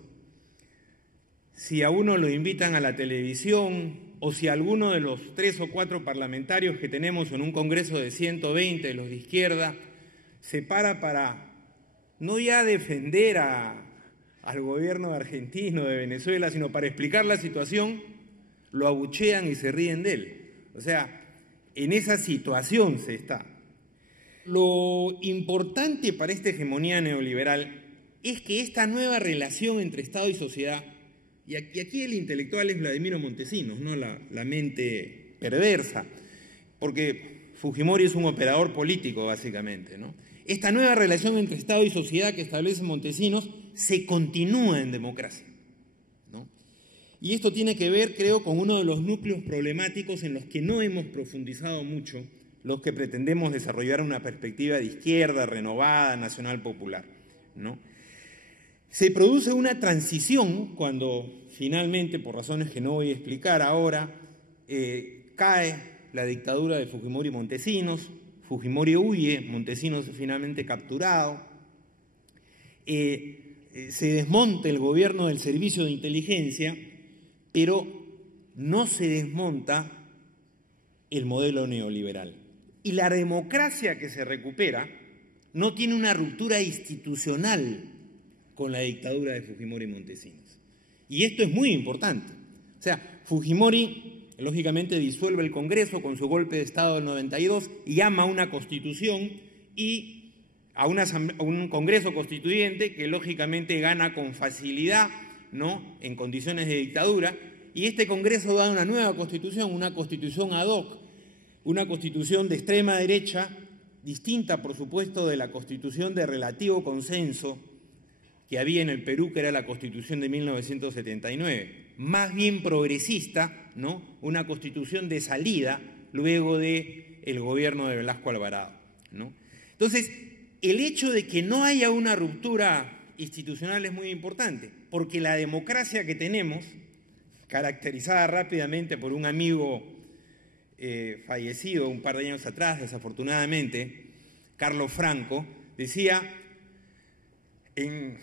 Si a uno lo invitan a la televisión o si alguno de los 3 o 4 parlamentarios que tenemos en un congreso de 120, los de izquierda, se para no ya defender al gobierno argentino, de Venezuela, sino para explicar la situación, lo abuchean y se ríen de él. O sea, en esa situación se está. Lo importante para esta hegemonía neoliberal es que esta nueva relación entre Estado y sociedad, y aquí el intelectual es Vladimiro Montesinos, ¿no? La mente perversa, porque Fujimori es un operador político, básicamente, ¿no? Esta nueva relación entre Estado y sociedad que establece Montesinos se continúa en democracia, ¿no? Y esto tiene que ver, creo, con uno de los núcleos problemáticos en los que no hemos profundizado mucho los que pretendemos desarrollar una perspectiva de izquierda, renovada, nacional popular, ¿no? Se produce una transición cuando finalmente, por razones que no voy a explicar ahora, cae la dictadura de Fujimori y Montesinos, Fujimori huye, Montesinos es finalmente capturado, se desmonta el gobierno del servicio de inteligencia, pero no se desmonta el modelo neoliberal. Y la democracia que se recupera no tiene una ruptura institucional con la dictadura de Fujimori y Montesinos. Y esto es muy importante. O sea, Fujimori, lógicamente, disuelve el Congreso con su golpe de Estado del 92 y llama a una constitución y a un Congreso constituyente que, lógicamente, gana con facilidad, ¿no?, en condiciones de dictadura. Y este Congreso da una nueva constitución, una constitución ad hoc, una constitución de extrema derecha, distinta, por supuesto, de la constitución de relativo consenso que había en el Perú, que era la Constitución de 1979, más bien progresista, ¿no?, una constitución de salida luego del gobierno de Velasco Alvarado, ¿no? Entonces, el hecho de que no haya una ruptura institucional es muy importante, porque la democracia que tenemos, caracterizada rápidamente por un amigo fallecido un par de años atrás, desafortunadamente, Carlos Franco, decía en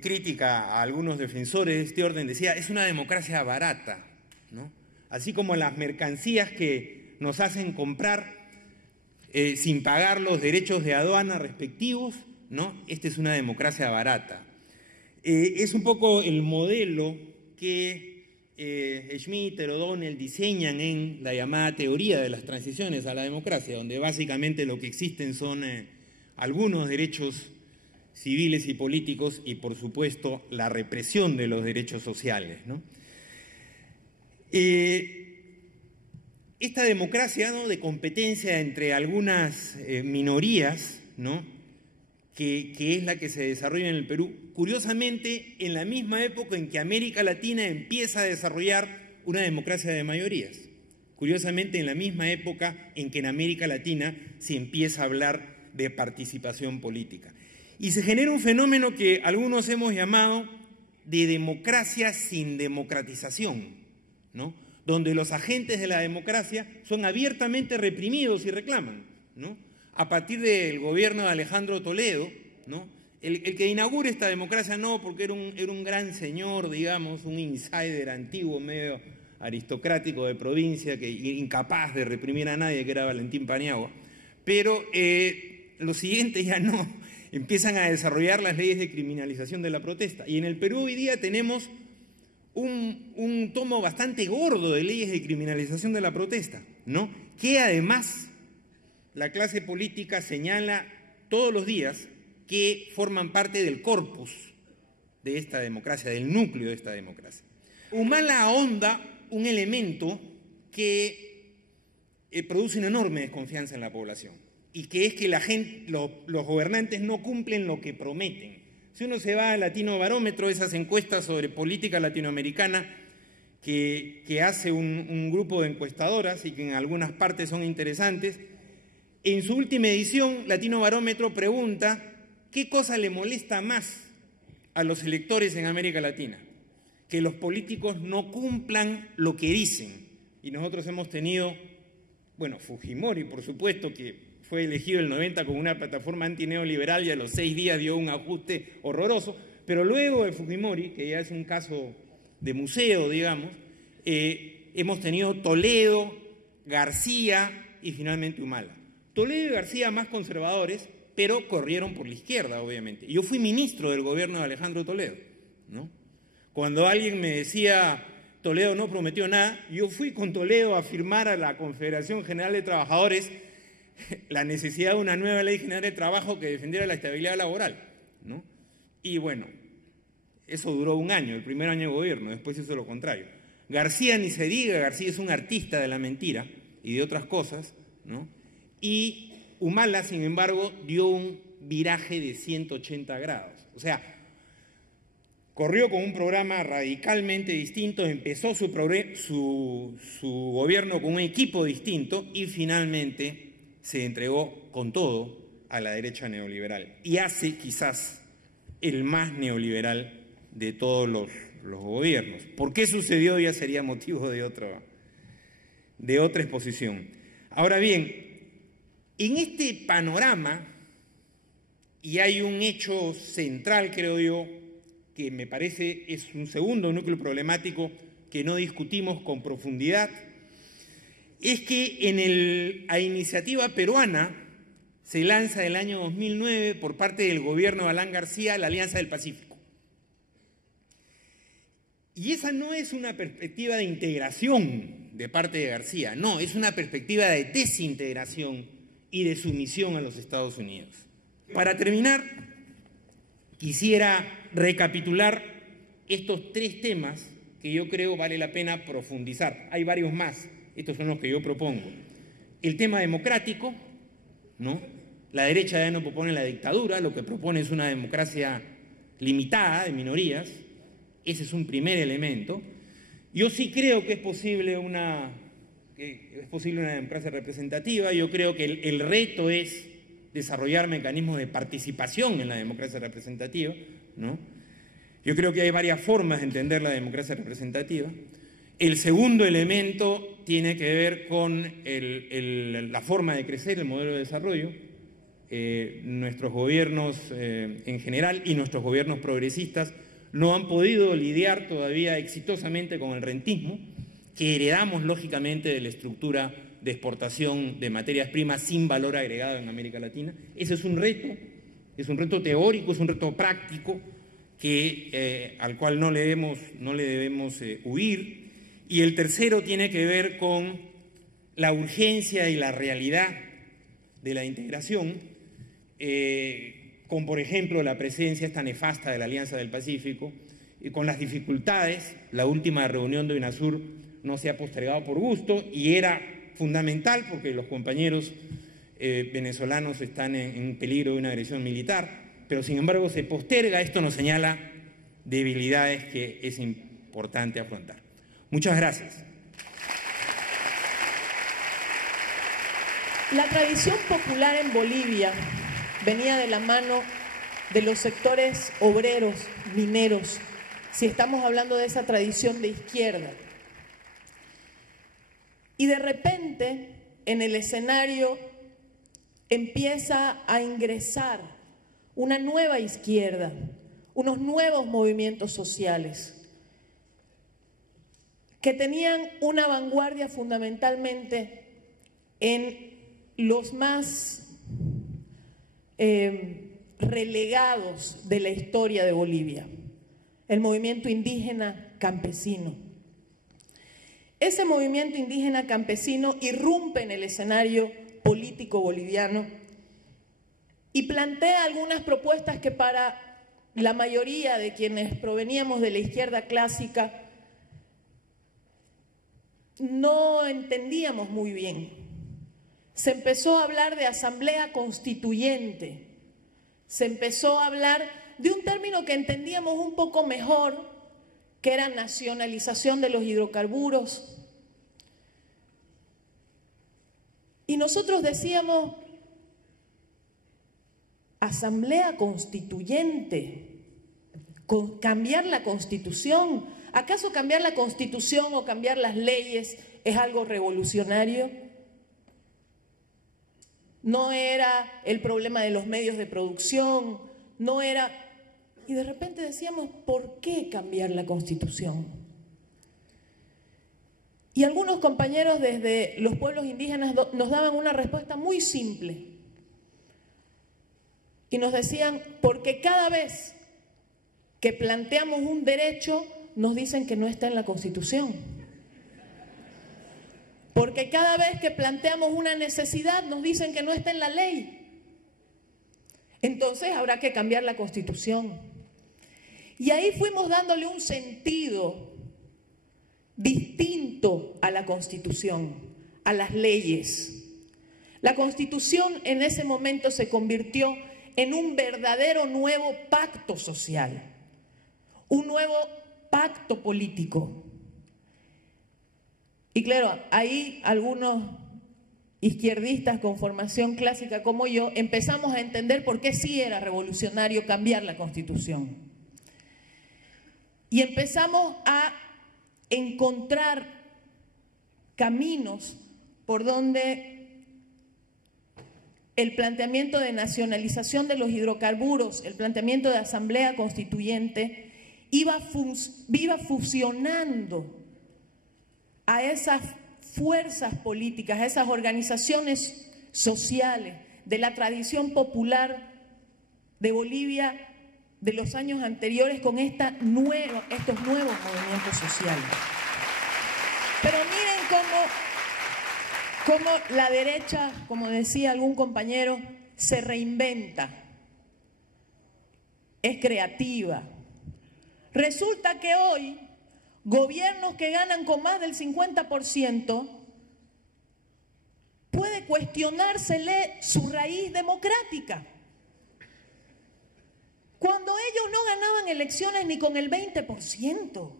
crítica a algunos defensores de este orden, decía, es una democracia barata, ¿no? Así como las mercancías que nos hacen comprar sin pagar los derechos de aduana respectivos, ¿no? Esta es una democracia barata. Es un poco el modelo que Schmitt, O'Donnell diseñan en la llamada teoría de las transiciones a la democracia, donde básicamente lo que existen son algunos derechos civiles y políticos y, por supuesto, la represión de los derechos sociales, ¿no? Esta democracia, ¿no?, de competencia entre algunas minorías, ¿no?, que es la que se desarrolla en el Perú, curiosamente en la misma época en que América Latina empieza a desarrollar una democracia de mayorías. Curiosamente en la misma época en que en América Latina se empieza a hablar de participación política. Y se genera un fenómeno que algunos hemos llamado de democracia sin democratización, ¿no?, donde los agentes de la democracia son abiertamente reprimidos y reclaman, ¿no?, a partir del gobierno de Alejandro Toledo, ¿no? El que inaugura esta democracia no, porque era un gran señor, digamos, un insider antiguo, medio aristocrático de provincia, incapaz de reprimir a nadie, que era Valentín Paniagua. Pero los siguientes ya no, empiezan a desarrollar las leyes de criminalización de la protesta. Y en el Perú hoy día tenemos un tomo bastante gordo de leyes de criminalización de la protesta, ¿no?, que además la clase política señala todos los días que forman parte del corpus de esta democracia, del núcleo de esta democracia. Humala ahonda un elemento que produce una enorme desconfianza en la población, y que es que los gobernantes no cumplen lo que prometen. Si uno se va al Latino Barómetro, esas encuestas sobre política latinoamericana que hace un grupo de encuestadoras y que en algunas partes son interesantes, en su última edición, Latino Barómetro pregunta qué cosa le molesta más a los electores en América Latina: que los políticos no cumplan lo que dicen. Y nosotros hemos tenido, bueno, Fujimori, por supuesto, que fue elegido en el 90 con una plataforma antineoliberal y a los 6 días dio un ajuste horroroso, pero luego de Fujimori, que ya es un caso de museo, digamos, hemos tenido Toledo, García y finalmente Humala. Toledo y García más conservadores, pero corrieron por la izquierda, obviamente. Yo fui ministro del gobierno de Alejandro Toledo, ¿no? Cuando alguien me decía Toledo no prometió nada, yo fui con Toledo a firmar a la Confederación General de Trabajadores la necesidad de una nueva ley general de trabajo que defendiera la estabilidad laboral, ¿no? Y bueno, eso duró un año, el primer año de gobierno, después hizo lo contrario. García ni se diga, García es un artista de la mentira y de otras cosas, ¿no? Y Humala, sin embargo, dio un viraje de 180 grados. O sea, corrió con un programa radicalmente distinto, empezó su gobierno con un equipo distinto y finalmente se entregó con todo a la derecha neoliberal. Y hace quizás el más neoliberal de todos los gobiernos. ¿Por qué sucedió? Ya sería motivo de otra exposición. Ahora bien, en este panorama, y hay un hecho central, creo yo, que me parece es un segundo núcleo problemático que no discutimos con profundidad, es que a iniciativa peruana se lanza el año 2009 por parte del gobierno de Alan García la Alianza del Pacífico. Y esa no es una perspectiva de integración de parte de García, no, es una perspectiva de desintegración y de sumisión a los Estados Unidos. Para terminar, quisiera recapitular estos 3 temas que yo creo vale la pena profundizar. Hay varios más, estos son los que yo propongo. El tema democrático, ¿no? La derecha ya no propone la dictadura, lo que propone es una democracia limitada de minorías. Ese es un primer elemento. Yo sí creo que es posible una democracia representativa. Yo creo que el reto es desarrollar mecanismos de participación en la democracia representativa, ¿no? Yo creo que hay varias formas de entender la democracia representativa. El segundo elemento tiene que ver con la forma de crecer, el modelo de desarrollo. Nuestros gobiernos en general y nuestros gobiernos progresistas no han podido lidiar todavía exitosamente con el rentismo, que heredamos lógicamente de la estructura de exportación de materias primas sin valor agregado en América Latina. Ese es un reto teórico, es un reto práctico al cual no le debemos huir. Y el tercero tiene que ver con la urgencia y la realidad de la integración, con, por ejemplo, la presencia esta nefasta de la Alianza del Pacífico, y con las dificultades. La última reunión de UNASUR no se ha postergado por gusto y era fundamental porque los compañeros venezolanos están en peligro de una agresión militar, pero sin embargo se posterga. Esto nos señala debilidades que es importante afrontar. Muchas gracias. La tradición popular en Bolivia venía de la mano de los sectores obreros, mineros, si estamos hablando de esa tradición de izquierda. Y de repente, en el escenario empieza a ingresar una nueva izquierda, unos nuevos movimientos sociales que tenían una vanguardia fundamentalmente en los más relegados de la historia de Bolivia, el movimiento indígena campesino. Ese movimiento indígena campesino irrumpe en el escenario político boliviano y plantea algunas propuestas que para la mayoría de quienes proveníamos de la izquierda clásica no entendíamos muy bien. Se empezó a hablar de asamblea constituyente, se empezó a hablar de un término que entendíamos un poco mejor, que era nacionalización de los hidrocarburos. Y nosotros decíamos, asamblea constituyente, cambiar la Constitución. ¿Acaso cambiar la Constitución o cambiar las leyes es algo revolucionario? No era el problema de los medios de producción, no era... Y de repente decíamos, ¿por qué cambiar la Constitución? Y algunos compañeros desde los pueblos indígenas nos daban una respuesta muy simple. Y nos decían, porque cada vez que planteamos un derecho, nos dicen que no está en la Constitución. Porque cada vez que planteamos una necesidad, nos dicen que no está en la ley. Entonces habrá que cambiar la Constitución. Y ahí fuimos dándole un sentido distinto a la Constitución, a las leyes. La Constitución en ese momento se convirtió en un verdadero nuevo pacto social, un nuevo pacto político. Y claro, ahí algunos izquierdistas con formación clásica como yo empezamos a entender por qué sí era revolucionario cambiar la Constitución. Y empezamos a encontrar caminos por donde el planteamiento de nacionalización de los hidrocarburos, el planteamiento de asamblea constituyente, iba fusionando a esas fuerzas políticas, a esas organizaciones sociales de la tradición popular de Bolivia de los años anteriores con estos nuevos movimientos sociales. Pero miren cómo la derecha, como decía algún compañero, se reinventa, es creativa. Resulta que hoy gobiernos que ganan con más del 50% puede cuestionársele su raíz democrática. Cuando ellos no ganaban elecciones ni con el 20%.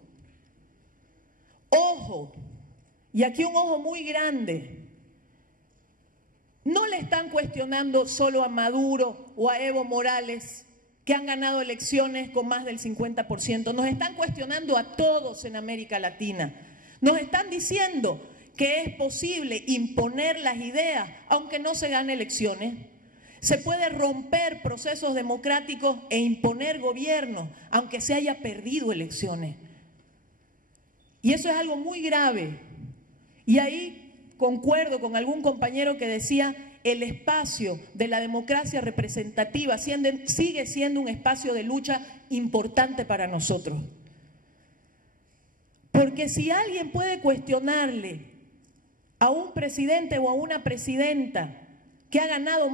Ojo, y aquí un ojo muy grande, no le están cuestionando solo a Maduro o a Evo Morales, que han ganado elecciones con más del 50%. Nos están cuestionando a todos en América Latina. Nos están diciendo que es posible imponer las ideas, aunque no se gane elecciones. Se puede romper procesos democráticos e imponer gobiernos, aunque se haya perdido elecciones. Y eso es algo muy grave. Y ahí concuerdo con algún compañero que decía, el espacio de la democracia representativa sigue siendo un espacio de lucha importante para nosotros. Porque si alguien puede cuestionarle a un presidente o a una presidenta que ha ganado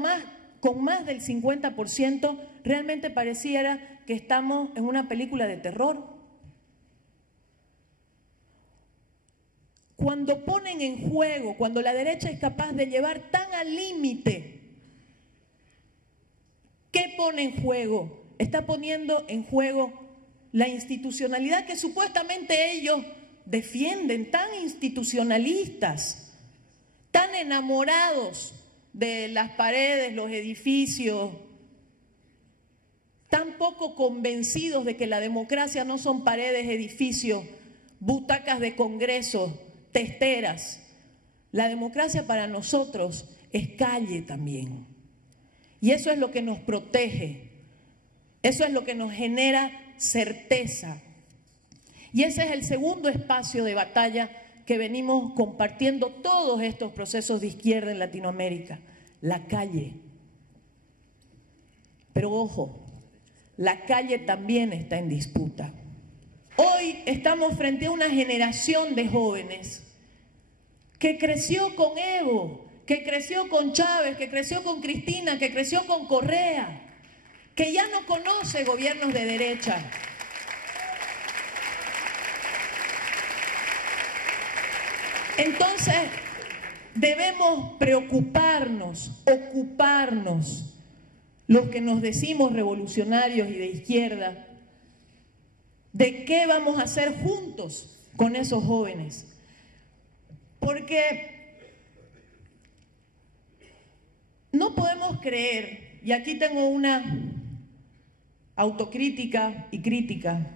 con más del 50%, realmente pareciera que estamos en una película de terror. Cuando ponen en juego, cuando la derecha es capaz de llevar tan al límite, ¿qué pone en juego? Está poniendo en juego la institucionalidad que supuestamente ellos defienden, tan institucionalistas, tan enamorados de las paredes, los edificios, tan poco convencidos de que la democracia no son paredes, edificios, butacas de congreso, testeras. La democracia para nosotros es calle también. Y eso es lo que nos protege, eso es lo que nos genera certeza. Y ese es el segundo espacio de batalla que venimos compartiendo todos estos procesos de izquierda en Latinoamérica, la calle. Pero ojo, la calle también está en disputa. Hoy estamos frente a una generación de jóvenes que creció con Evo, que creció con Chávez, que creció con Cristina, que creció con Correa, que ya no conoce gobiernos de derecha. Entonces, debemos preocuparnos, ocuparnos, los que nos decimos revolucionarios y de izquierda, de qué vamos a hacer juntos con esos jóvenes. Porque no podemos creer, y aquí tengo una autocrítica y crítica,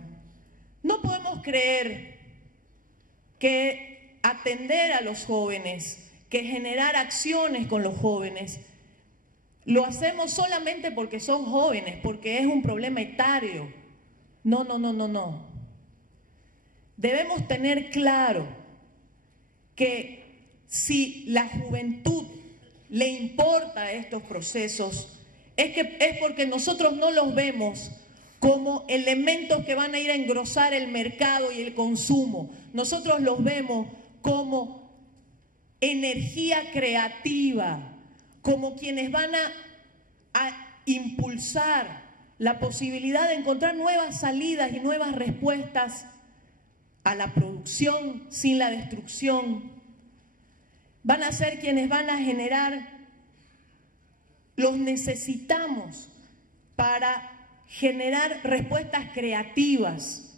no podemos creer que atender a los jóvenes, que generar acciones con los jóvenes, lo hacemos solamente porque son jóvenes, porque es un problema etario. No, no, no, no, no. Debemos tener claro que si la juventud le importa estos procesos, es porque nosotros no los vemos como elementos que van a ir a engrosar el mercado y el consumo. Nosotros los vemos como energía creativa, como quienes van a impulsar la posibilidad de encontrar nuevas salidas y nuevas respuestas a la producción sin la destrucción. Van a ser quienes van a generar, los necesitamos para generar respuestas creativas.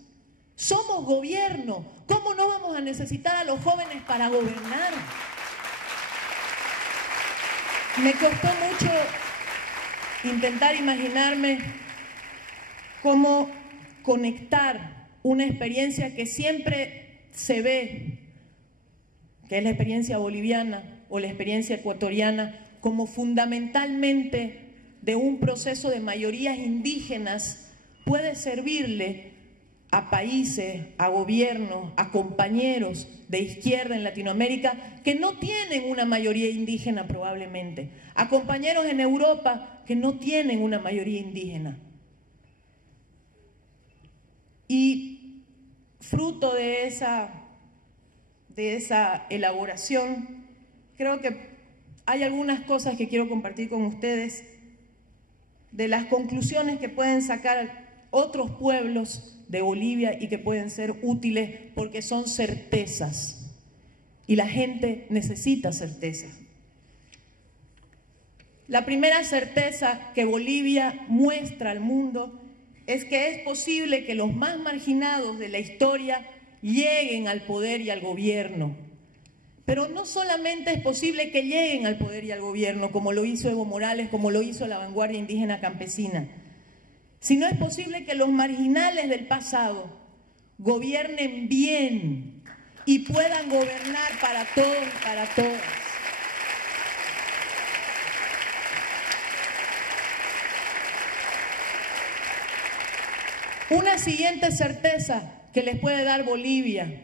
Somos gobierno, ¿cómo no vamos a necesitar a los jóvenes para gobernar? Me costó mucho intentar imaginarme cómo conectar una experiencia que siempre se ve, que es la experiencia boliviana o la experiencia ecuatoriana, como fundamentalmente de un proceso de mayorías indígenas, puede servirle a países, a gobiernos, a compañeros de izquierda en Latinoamérica que no tienen una mayoría indígena probablemente, a compañeros en Europa que no tienen una mayoría indígena. Y fruto de esa elaboración, creo que hay algunas cosas que quiero compartir con ustedes de las conclusiones que pueden sacar otros pueblos de Bolivia y que pueden ser útiles porque son certezas y la gente necesita certezas. La primera certeza que Bolivia muestra al mundo es que es posible que los más marginados de la historia lleguen al poder y al gobierno. Pero no solamente es posible que lleguen al poder y al gobierno, como lo hizo Evo Morales, como lo hizo la vanguardia indígena campesina, sino es posible que los marginales del pasado gobiernen bien y puedan gobernar para todos y para todas. Una siguiente certeza que les puede dar Bolivia: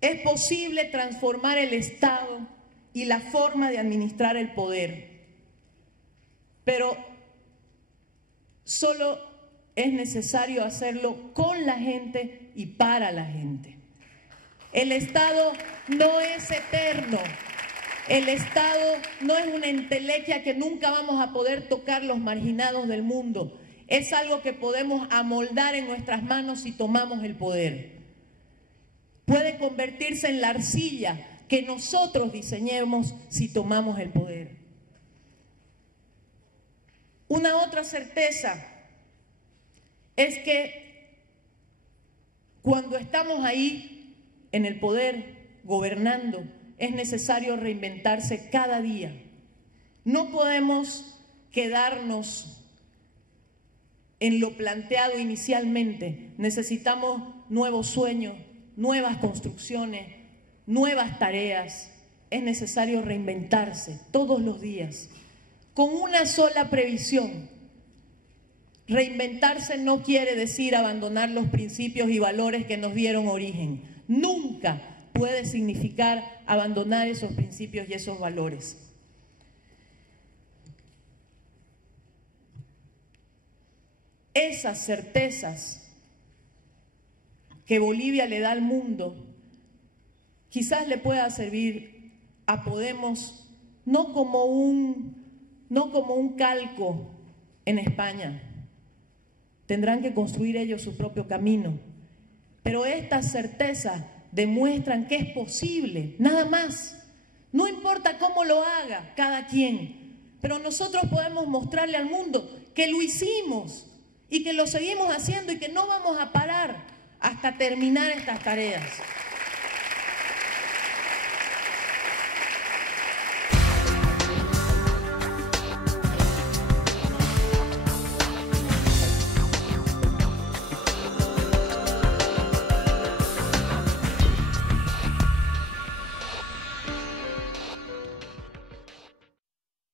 es posible transformar el Estado y la forma de administrar el poder, pero solo es necesario hacerlo con la gente y para la gente. El Estado no es eterno. El Estado no es una entelequia que nunca vamos a poder tocar los marginados del mundo. Es algo que podemos amoldar en nuestras manos si tomamos el poder. Puede convertirse en la arcilla que nosotros diseñemos si tomamos el poder. Una otra certeza es que cuando estamos ahí en el poder, gobernando, es necesario reinventarse cada día. No podemos quedarnos en lo planteado inicialmente. Necesitamos nuevos sueños, nuevas construcciones, nuevas tareas. Es necesario reinventarse todos los días, con una sola previsión. Reinventarse no quiere decir abandonar los principios y valores que nos dieron origen. Nunca puede significar abandonar esos principios y esos valores. Esas certezas que Bolivia le da al mundo quizás le pueda servir a Podemos no como un calco en España. Tendrán que construir ellos su propio camino. Pero estas certezas demuestran que es posible, nada más. No importa cómo lo haga cada quien, pero nosotros podemos mostrarle al mundo que lo hicimos y que lo seguimos haciendo y que no vamos a parar hasta terminar estas tareas.